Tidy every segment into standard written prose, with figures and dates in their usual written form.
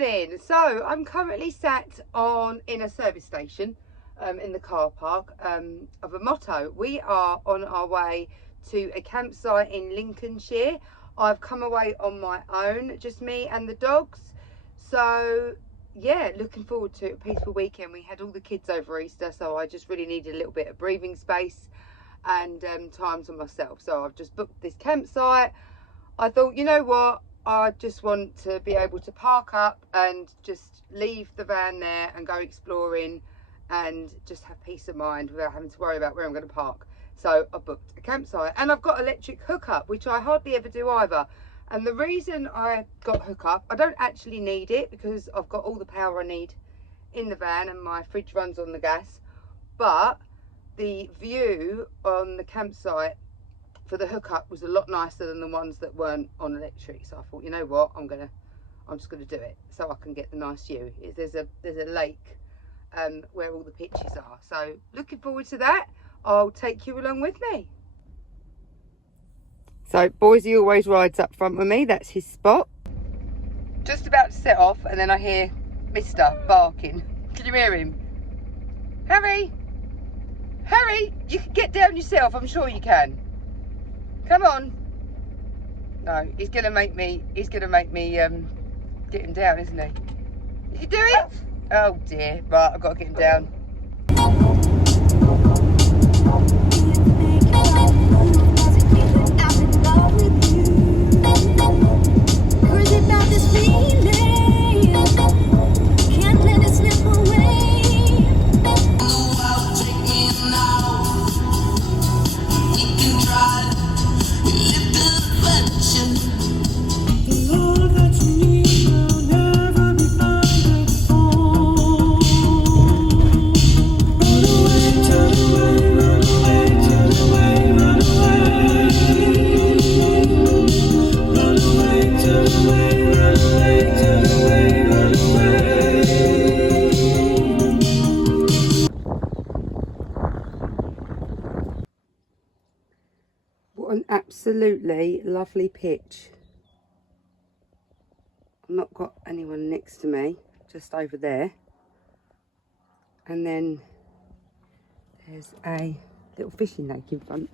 morning. So I'm currently sat in a service station in the car park of a motto. We are on our way to a campsite in Lincolnshire. I've come away on my own, just me and the dogs. So yeah, looking forward to a peaceful weekend. We had all the kids over Easter, so I just really needed a little bit of breathing space and time to myself. So I've just booked this campsite. I thought, you know what, I just want to be able to park up and just leave the van there and go exploring and just have peace of mind without having to worry about where I'm going to park. So I booked a campsite and I've got electric hookup, which I hardly ever do either. And the reason I got hookup, I don't actually need it because I've got all the power I need in the van and my fridge runs on the gas. But the view on the campsite for the hookup was a lot nicer than the ones that weren't on electric. So I thought, you know what, I'm just gonna do it so I can get the nice view. There's a lake where all the pitches are. So looking forward to that. I'll take you along with me. So Boise always rides up front with me. That's his spot. Just about to set off, and then I hear Mister barking. Can you hear him? Harry, Harry, you can get down yourself. I'm sure you can. Come on. No, he's gonna make me get him down, isn't he? You can do it? Oh dear. Right, I've got to get him down. What an absolutely lovely pitch. I've not got anyone next to me, just over there. And then there's a little fishing lake in front.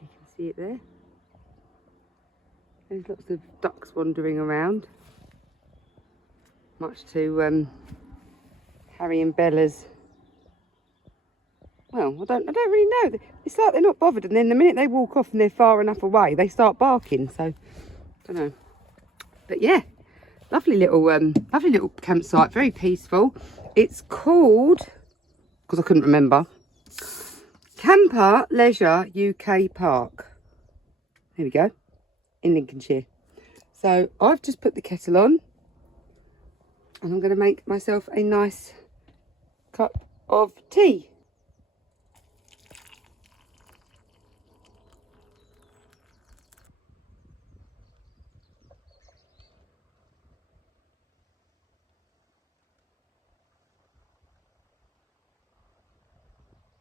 You can see it there. There's lots of ducks wandering around. Much to Harry and Bella's. Well, I don't really know. It's like they're not bothered, and then the minute they walk off and they're far enough away, they start barking. So, I don't know. But yeah, lovely little campsite, very peaceful. It's called, because I couldn't remember, Camper Leisure UK Park. There we go, in Lincolnshire. So I've just put the kettle on, and I'm going to make myself a nice cup of tea.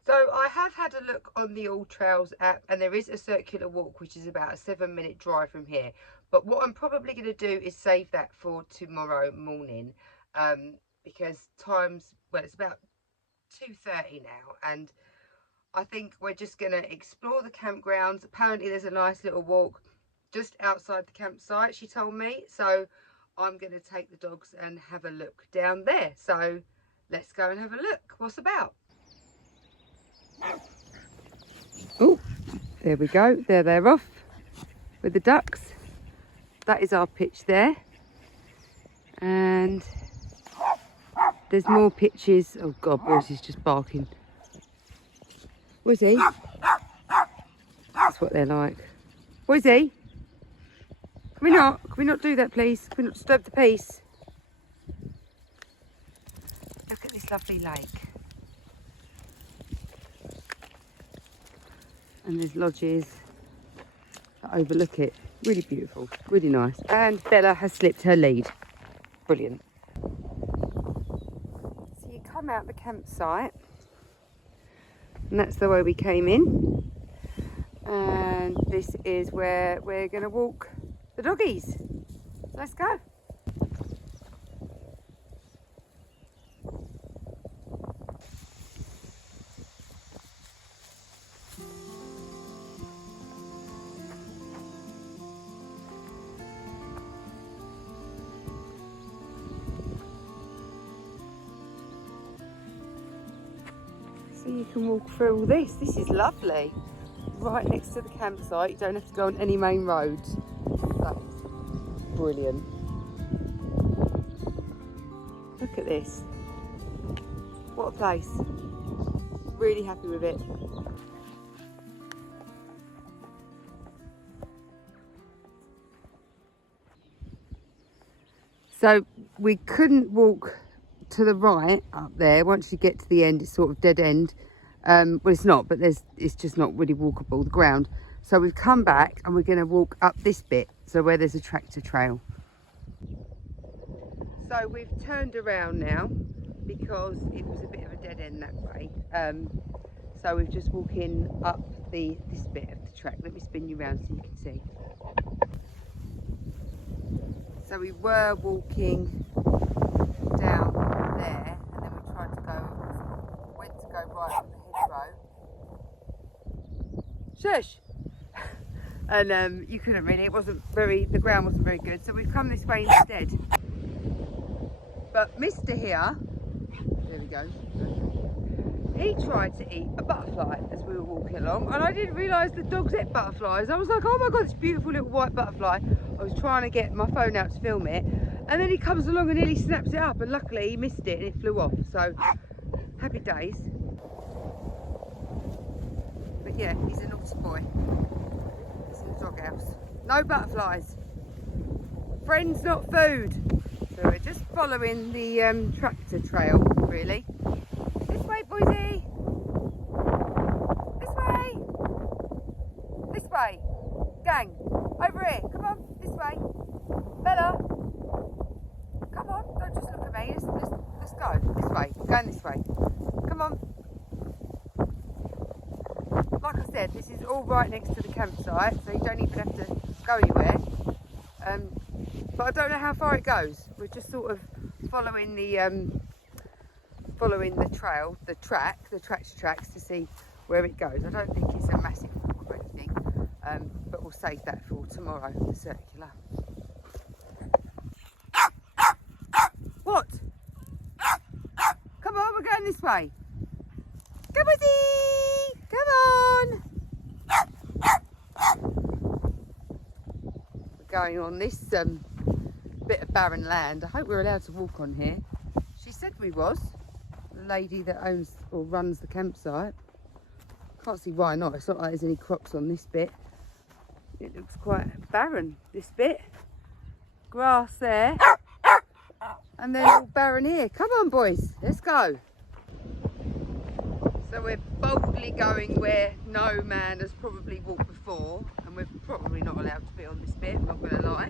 So I have had a look on the All Trails app, and there is a circular walk which is about a 7-minute drive from here. But what I'm probably going to do is save that for tomorrow morning, because it's about 2:30 now, and I think we're just going to explore the campgrounds. Apparently there's a nice little walk just outside the campsite, she told me. So I'm going to take the dogs and have a look down there. So let's go and have a look. What's about? Oh, there we go. There they're off with the ducks. That is our pitch there. And there's more pitches. Oh God, Boyce's just barking. Was he? That's what they're like. Was he? Can we not do that, please? Can we not disturb the peace? Look at this lovely lake. And there's lodges that overlook it. Really beautiful, really nice. And Bella has slipped her lead. Brilliant. So you come out the campsite, and that's the way we came in. And this is where we're going to walk the doggies. Let's go. So you can walk through all this. This is lovely. Right next to the campsite. You don't have to go on any main roads. That is brilliant. Look at this. What a place. Really happy with it. So we couldn't walk to the right up there. Once you get to the end, it's sort of dead end. Well, it's not, but it's just not really walkable, the ground. So we've come back and we're going to walk up this bit, so where there's a tractor trail. So we've turned around now because it was a bit of a dead end that way. So we're just walking up this bit of the track. Let me spin you around so you can see. So we were walking down there, and then we went to go right up the hedgerow. Shush! And you couldn't really, the ground wasn't very good, so we've come this way instead. But Mr. here, there we go, he tried to eat a butterfly as we were walking along, and I didn't realise the dogs ate butterflies. I was like, oh my god, this beautiful little white butterfly. I was trying to get my phone out to film it, and then he comes along and nearly snaps it up, and luckily he missed it and it flew off. So happy days. But yeah, he's a naughty boy. He's in the doghouse. No butterflies. Friends, not food. So we're just following the tractor trail, really. This way, boysy. This way. This way. Gang, over here. Come on, this way. Bella. Come on, don't just look at me. Let's go. This way. We're going this way. Come on. Like I said, this is all right next to the campsite, so you don't even have to go anywhere. But I don't know how far it goes. We're just sort of following the trail, the tractor tracks to see where it goes. I don't think it's a massive walk or anything, but we'll save that for tomorrow, the circular. What? Come on, we're going this way. Come with me. Come on. We're going on this bit of barren land. I hope we're allowed to walk on here. She said we was. The lady that owns or runs the campsite. Can't see why not. It's not like there's any crops on this bit. It looks quite barren, this bit. Grass there. And then all barren here. Come on, boys. Let's go. So we're boldly going where no man has probably walked before, and we're probably not allowed to be on this bit, I'm not going to lie.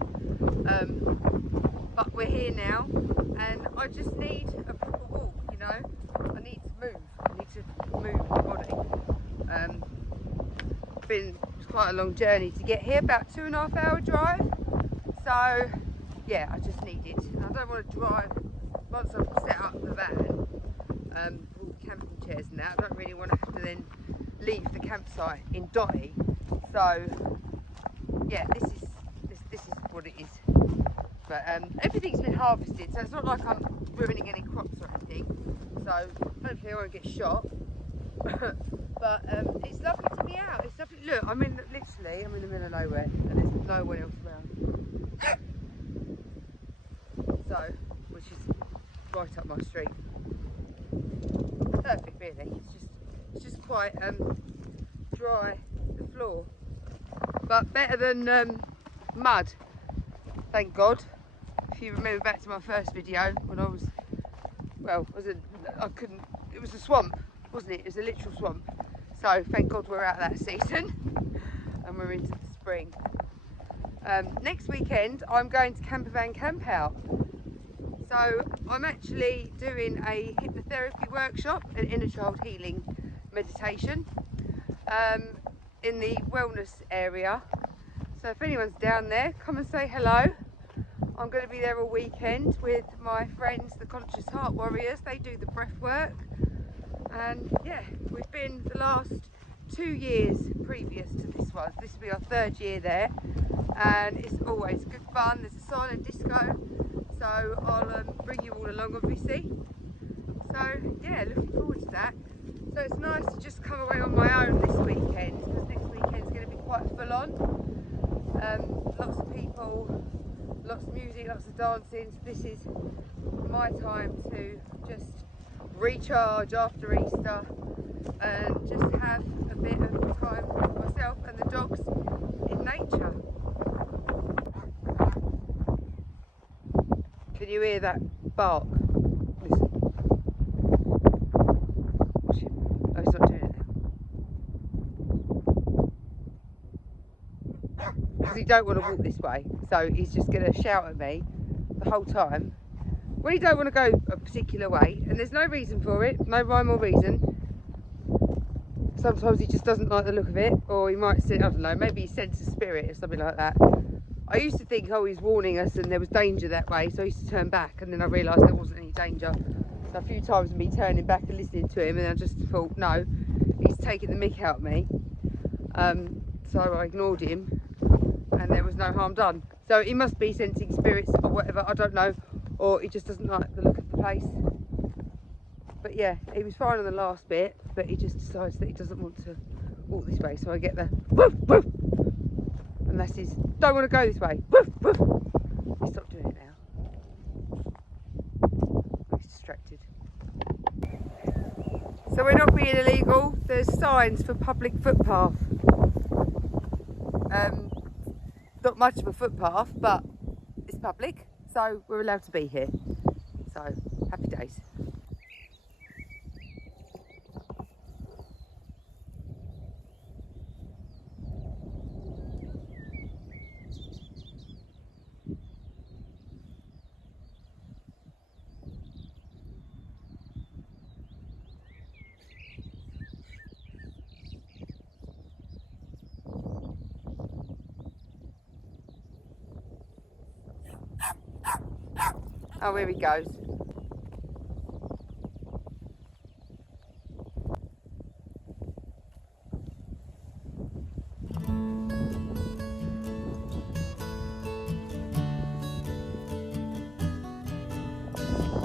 But we're here now, and I just need a proper walk, you know. I need to move. I need to move my body. It was quite a long journey to get here, about 2.5 hour drive. So yeah, I just need it. I don't want to drive once I've set up the van. All the camping chairs and that, I don't really want to have to then leave the campsite in Dotty. So yeah, this is what it is. But everything's been harvested, so it's not like I'm ruining any crops or anything. So hopefully I won't get shot. But it's lovely to be out. It's lovely. Look, I'm in the middle of nowhere, and there's no one else around. So, which is right up my street. Perfect, really. It's just quite dry, the floor, but better than mud, thank God. If you remember back to my first video when I was, it was a swamp, wasn't it? It was a literal swamp. So thank God we're out of that season and we're into the spring. Next weekend I'm going to Campervan camp out. So I'm actually doing a hypnotherapy workshop, an inner child healing meditation in the wellness area. So if anyone's down there, come and say hello. I'm going to be there all weekend with my friends, the Conscious Heart Warriors. They do the breath work. And yeah, we've been the last 2 years previous to this one. This will be our 3rd year there. And it's always good fun. There's a silent disco. So I'll bring you all along, obviously. So yeah, looking forward to that. So it's nice to just come away on my own this weekend, because next weekend's going to be quite full on. Lots of people, lots of music, lots of dancing. So this is my time to just recharge after Easter and just have a bit of time with myself and the dogs in nature. Can you hear that bark? Listen. Watch him. Oh, he's not doing it now. Because he don't want to walk this way, so he's just going to shout at me the whole time. When he don't want to go a particular way, and there's no reason for it, no rhyme or reason. Sometimes he just doesn't like the look of it, or he might say, I don't know, maybe he senses spirit or something like that. I used to think, oh, he's warning us and there was danger that way, so I used to turn back, and then I realised there wasn't any danger. So a few times of me turning back and listening to him, and I just thought, no, he's taking the mick out of me. So I ignored him, and there was no harm done. So he must be sensing spirits or whatever, I don't know, or he just doesn't like the look of the place. But yeah, he was fine on the last bit, but he just decides that he doesn't want to walk this way. So I get the woof woof, and that's his don't want to go this way. Woof woof. He stopped doing it now. He's distracted. So we're not being illegal. There's signs for public footpath. Not much of a footpath, but it's public, so we're allowed to be here. So happy days. Oh, here he goes.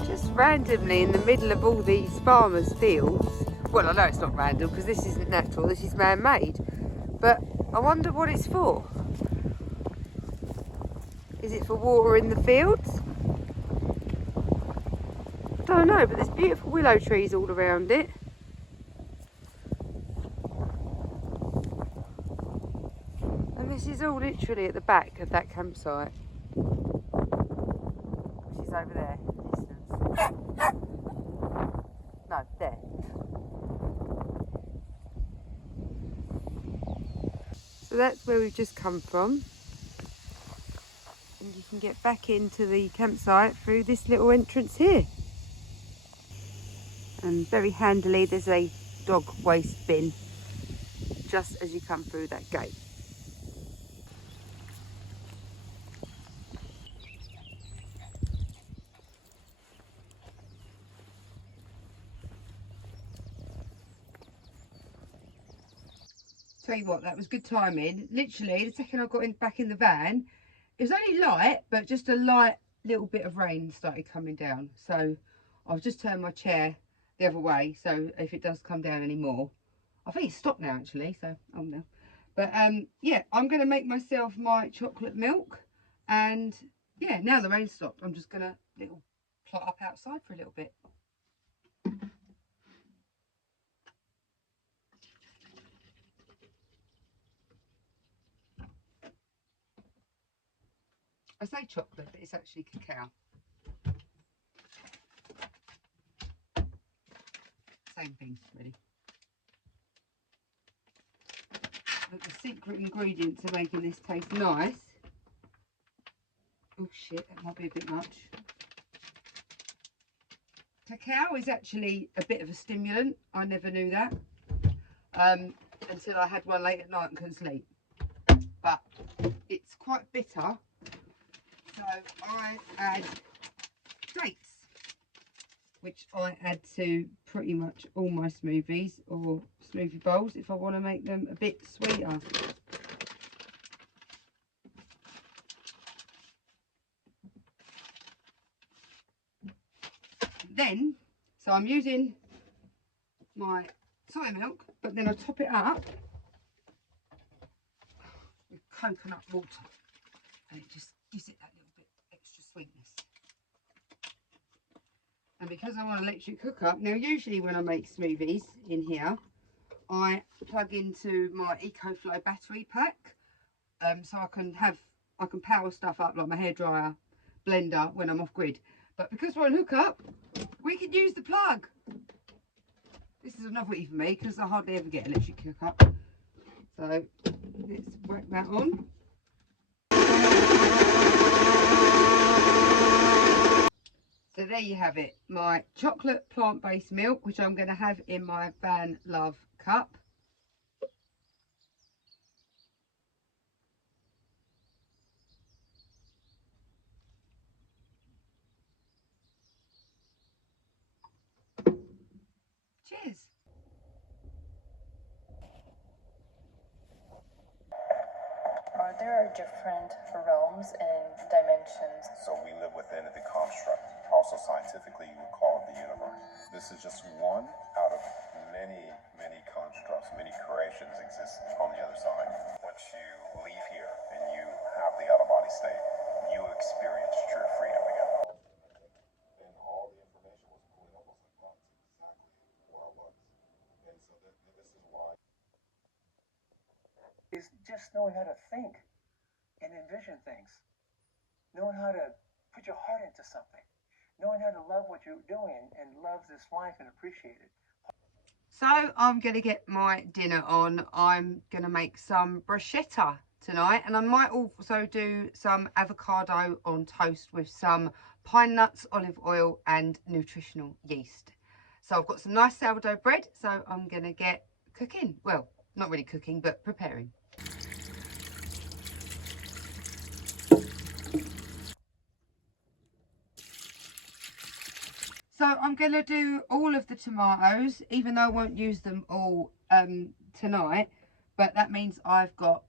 Just randomly in the middle of all these farmers' fields. Well, I know it's not random because this isn't natural, this is man-made. But I wonder what it's for. Is it for water in the fields? I don't know, but there's beautiful willow trees all around it. And this is all literally at the back of that campsite, which is over there in the distance. No, there. So that's where we've just come from. And you can get back into the campsite through this little entrance here. And very handily there's a dog waste bin just as you come through that gate. Tell you what, that was good timing. Literally the second I got back in the van, it was only light, but just a light little bit of rain started coming down. So I've just turned my chair the other way, so if it does come down any more, I think it's stopped now actually, so oh no. But yeah, I'm going to make myself my chocolate milk, and yeah, now the rain's stopped, I'm just going to little plot up outside for a little bit. I say chocolate, but it's actually cacao. Same thing, really. But the secret ingredient to making this taste nice. Oh shit, that might be a bit much. Cacao is actually a bit of a stimulant. I never knew that until I had one late at night and couldn't sleep. But it's quite bitter, so I add dates, which I add to pretty much all my smoothies or smoothie bowls if I want to make them a bit sweeter. Then, so I'm using my soy milk, but then I top it up with coconut water, and it just gives it that little bit extra sweetness. And because I want an electric cooker, now usually when I make smoothies in here, I plug into my EcoFlow battery pack, so I can power stuff up like my hairdryer, blender when I'm off grid. But because we're on hookup, we can use the plug. This is a novelty for me because I hardly ever get electric hookup. So let's whack that on. So there you have it, my chocolate plant-based milk, which I'm going to have in my Van Love cup. Cheers. There are different realms and dimensions. So we live within the construct. Also scientifically, you would call it the universe. This is just one out of many, many constructs, many creations exist on the other side. Once you leave here and you have the out-of-body state, you experience true freedom again. And all the information was pulling up. I was like, wow, that's exactly where I was. And so this is why. Is just knowing how to think and envision things, knowing how to put your heart into something, knowing how to love what you're doing and love this life and appreciate it. So I'm going to get my dinner on. I'm going to make some bruschetta tonight, and I might also do some avocado on toast with some pine nuts, olive oil and nutritional yeast. So I've got some nice sourdough bread, so I'm going to get cooking. Well, not really cooking, but preparing. So I'm going to do all of the tomatoes, even though I won't use them all tonight. But that means I've got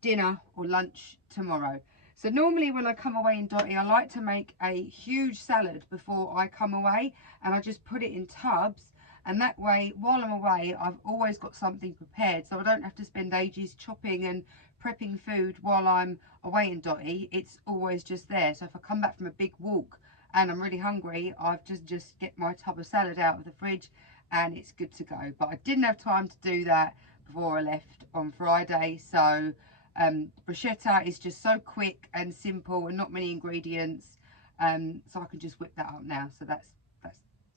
dinner or lunch tomorrow. So normally when I come away in Dotty, I like to make a huge salad before I come away. And I just put it in tubs. And that way, while I'm away, I've always got something prepared. So I don't have to spend ages chopping and prepping food while I'm away in Dotty. It's always just there. So if I come back from a big walk and I'm really hungry, I've just get my tub of salad out of the fridge and it's good to go. But I didn't have time to do that before I left on Friday. So bruschetta is just so quick and simple and not many ingredients. So I can just whip that up now. So that's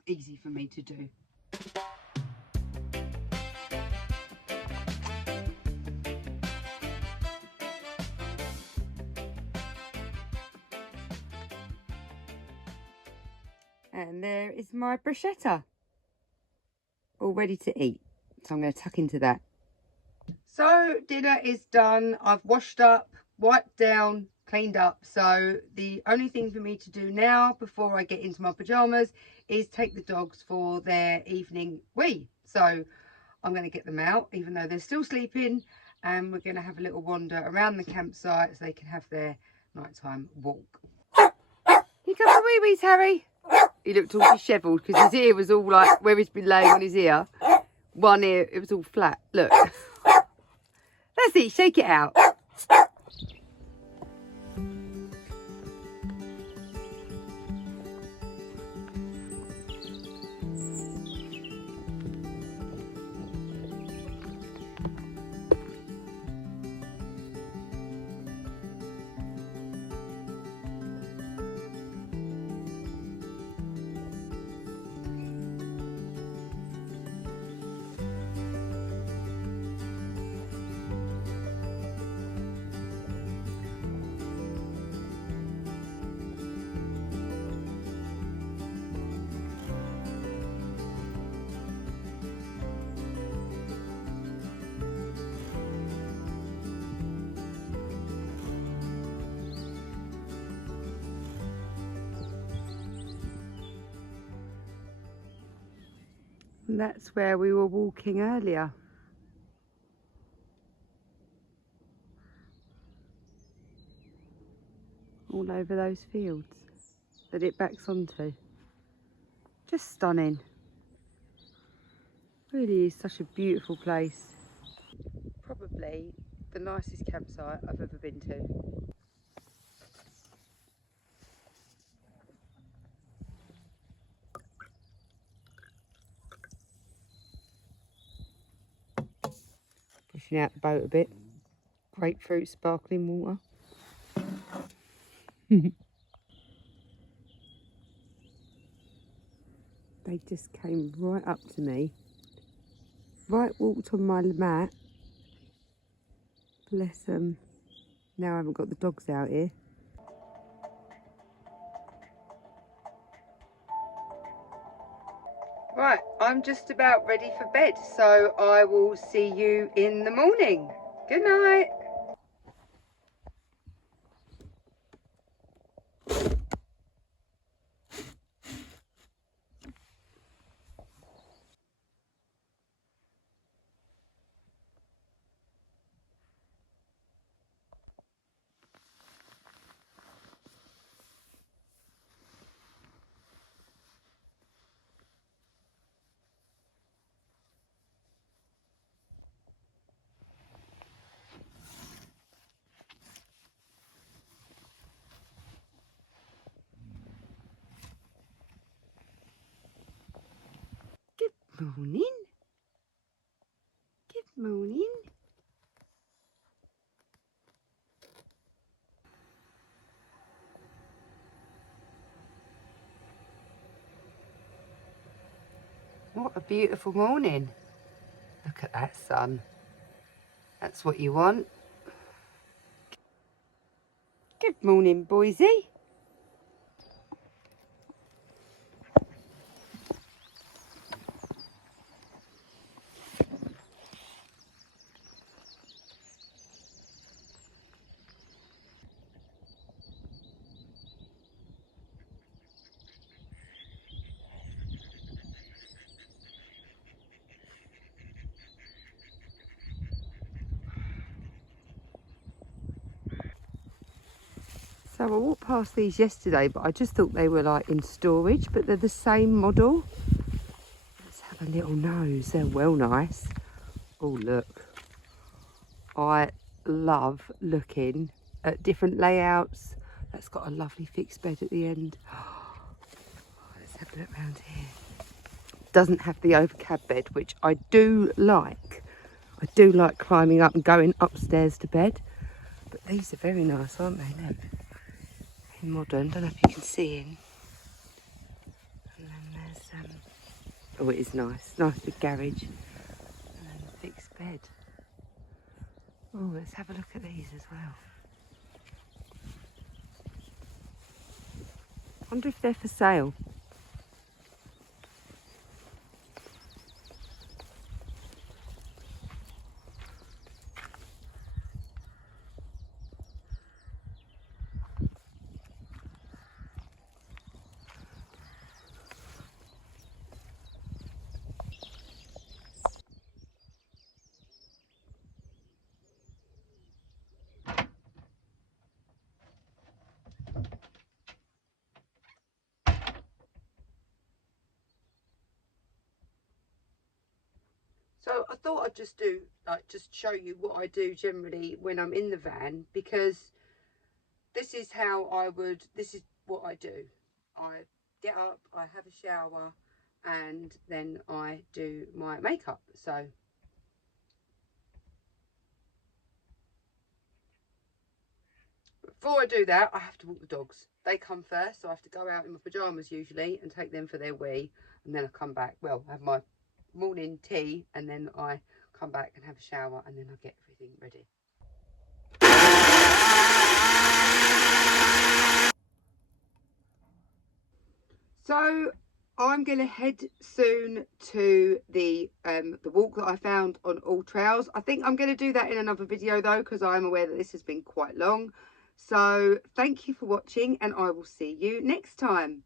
easy for me to do. And there is my bruschetta, all ready to eat. So I'm going to tuck into that. So dinner is done. I've washed up, wiped down, cleaned up. So the only thing for me to do now before I get into my pajamas is take the dogs for their evening wee. So I'm going to get them out, even though they're still sleeping. And we're going to have a little wander around the campsite so they can have their nighttime walk. Here comes the wee-wees, Harry. He looked all dishevelled because his ear was all like where he's been laying on his ear. One ear, it was all flat. Look. That's it, shake it out. And that's where we were walking earlier. All over those fields that it backs onto. Just stunning. Really is such a beautiful place. Probably the nicest campsite I've ever been to. Pushing out the boat a bit. Grapefruit sparkling water. They just came right up to me. Right, walked on my mat. Bless them. Now I haven't got the dogs out here. Right, I'm just about ready for bed, so I will see you in the morning. Good night. Good morning. Good morning. What a beautiful morning. Look at that sun. That's what you want. Good morning, Boise. So I walked past these yesterday, but I just thought they were like in storage, but they're the same model. Let's have a little nose. They're well nice. Oh, look. I love looking at different layouts. That's got a lovely fixed bed at the end. Let's have a look around here. Doesn't have the overcab bed, which I do like. I do like climbing up and going upstairs to bed. But these are very nice, aren't they? Look. In modern, don't know if you can see in. And then there's oh, it is nice big garage, and then a fixed bed. Oh, let's have a look at these as well. Wonder if they're for sale. So I thought I'd just do, just show you what I do generally when I'm in the van, because this is what I do. I get up, I have a shower, and then I do my makeup. So before I do that, I have to walk the dogs. They come first, so I have to go out in my pyjamas usually and take them for their wee, and then I come back, well, have my morning tea, and then I come back and have a shower, and then I get everything ready. So I'm going to head soon to the walk that I found on All Trails. I think I'm going to do that in another video though, because I'm aware that this has been quite long. So thank you for watching, and I will see you next time.